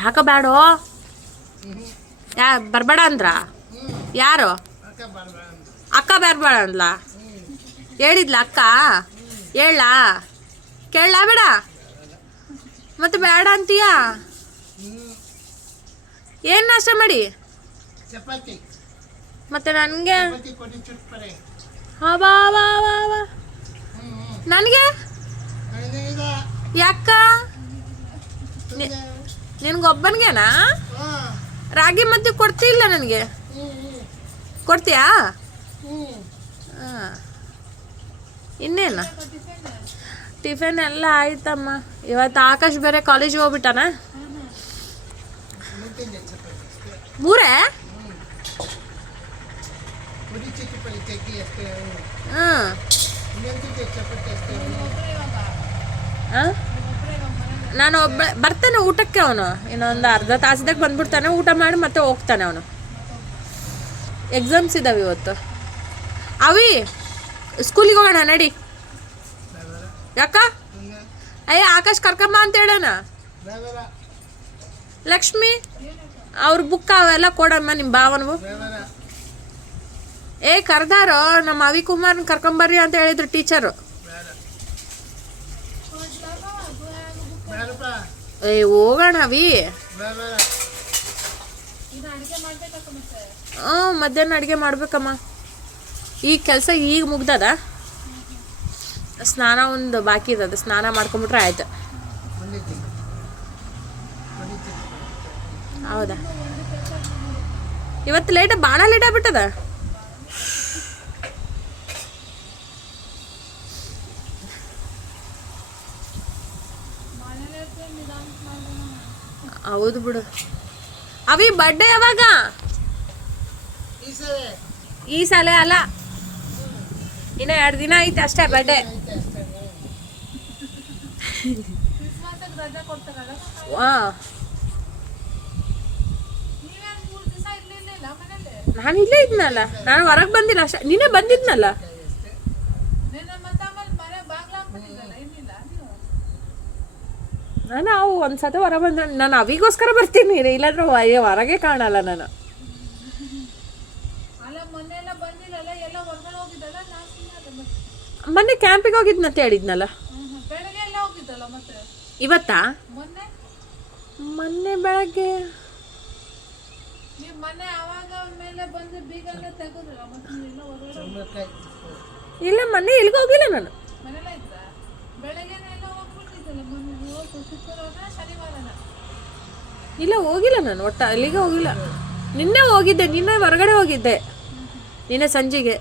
ಯಾಕ ಬ್ಯಾಡೋ ಬರ್ಬೇಡ ಅಂದ್ರ ಯಾರು ಅಕ್ಕ ಬರ್ಬೇಡ ಅಂದ್ಲ ಹೇಳಿದ್ಲ ಅಕ್ಕ ಹೇಳ ಕೇಳ ಬೇಡ ಮತ್ತೆ ಬೇಡ ಅಂತೀಯ ಏನು ನಾಷ್ಟ ಮಾಡಿ ಮತ್ತೆ ನನಗೆ ಬಾ ಬಾ ಬಾ ಬಾ ನನಗೆ ಯಾಕ ನಿನಗೊಬ್ಬನಿಗೆನಾ ರಾಗಿ ಮತ್ತೆ ಕೊಡ್ತಿಲ್ಲ ನನಗೆ ಕೊಡ್ತೀಯಾ ಹಾಂ ಇನ್ನೇನು ಟಿಫಿನ್ ಎಲ್ಲ ಆಯ್ತಮ್ಮ ಇವತ್ತು ಆಕಾಶ್ ಬೇರೆ ಕಾಲೇಜಿಗೆ ಹೋಗ್ಬಿಟ್ಟಾನ ಮೂರೇ ಹಾಂ ನಾನು ಬರ್ತೇನೆ ಊಟಕ್ಕೆ ಅವನು ಇನ್ನೊಂದು ಅರ್ಧ ತಾಸದಾಗ ಬಂದ್ಬಿಡ್ತಾನೆ ಊಟ ಮಾಡಿ ಮತ್ತೆ ಹೋಗ್ತಾನೆ ಅವನು ಎಕ್ಸಾಮ್ಸ್ ಇದ್ದಾವೆ ಇವತ್ತು ಅವಿ ಸ್ಕೂಲಿಗೆ ಹೋಗೋಣ ನಡಿ ಯಾಕ ಅಯ್ಯ ಆಕಾಶ್ ಕರ್ಕಮ್ಮ ಅಂತ ಹೇಳೋಣ ಲಕ್ಷ್ಮಿ ಅವ್ರ ಬುಕ್ ಅವೆಲ್ಲ ಕೊಡಮ್ಮ ನಿಮ್ಮ ಭಾವನವು ಕರ್ದಾರೋ ನಮ್ಮ ಅವಿ ಕುಮಾರ್ನ ಕರ್ಕೊಂಬರ್ರಿ ಅಂತ ಹೇಳಿದ್ರು ಟೀಚರು ಹೋಗೋಣ ಅವಿ ಮಧ್ಯಾಹ್ನ ಅಡುಗೆ ಮಾಡ್ಬೇಕಮ್ಮ ಈಗ ಕೆಲಸ ಈಗ ಮುಗ್ದದ ಸ್ನಾನ ಒಂದು ಬಾಕಿ ಇದ್ದದ ಸ್ನಾನ ಮಾಡ್ಕೊಂಬಿಟ್ರೆ ಆಯ್ತು ಹೌದಾ ಇವತ್ತು ಭಾಳ ಲೇಟ್ ಆಗ್ಬಿಟ್ಟದ ಹೌದು ಬಿಡು ಅವಿ ಬರ್ಡೇ ಯಾವಾಗ ಈ ಸಲ ಅಲ್ಲ ಇನ್ನ 2 ದಿನ ಐತೆ ಅಷ್ಟೇ ಬರ್ಡೇ ನಾನು ಇಲ್ಲೇ ಇದ್ನಲ್ಲ ನಾನು ಹೊರಗೆ ಬಂದಿಲ್ಲ ಅಷ್ಟೇ ನೀನೇ ಬಂದಿದ್ನಲ್ಲ ನಾವು ಒಂದ್ಸತಿ ಹೊರ ಬಂದ್ರೆ ನಾನು ಅವಿಗೋಸ್ಕರ ಬರ್ತೀನಿ ಇಲ್ಲಾಂದ್ರೆ ಹೊರಗೆ ಕಾಣಲ್ಲ ನಾನು ಮೊನ್ನೆ ಕ್ಯಾಂಪಿಗೆ ಹೋಗಿದ್ನಂತ ಹೇಳಿದ್ನಲ್ಲ ಇವತ್ತಾ ಮೊನ್ನೆ ಬೆಳಗ್ಗೆ ಇಲ್ಲ ಮೊನ್ನೆ ಎಲ್ಲಿಗೆ ಹೋಗಿಲ್ಲ ನಾನು ಇಲ್ಲ ಹೋಗಿಲ್ಲ ನಾನು ಒಟ್ಟ ಅಲ್ಲಿಗೆ ಹೋಗಿಲ್ಲ ನಿನ್ನೆ ಹೋಗಿದ್ದೆ ನಿನ್ನೆ ಹೊರಗಡೆ ಹೋಗಿದ್ದೆ ನಿನ್ನೆ ಸಂಜೆಗೆ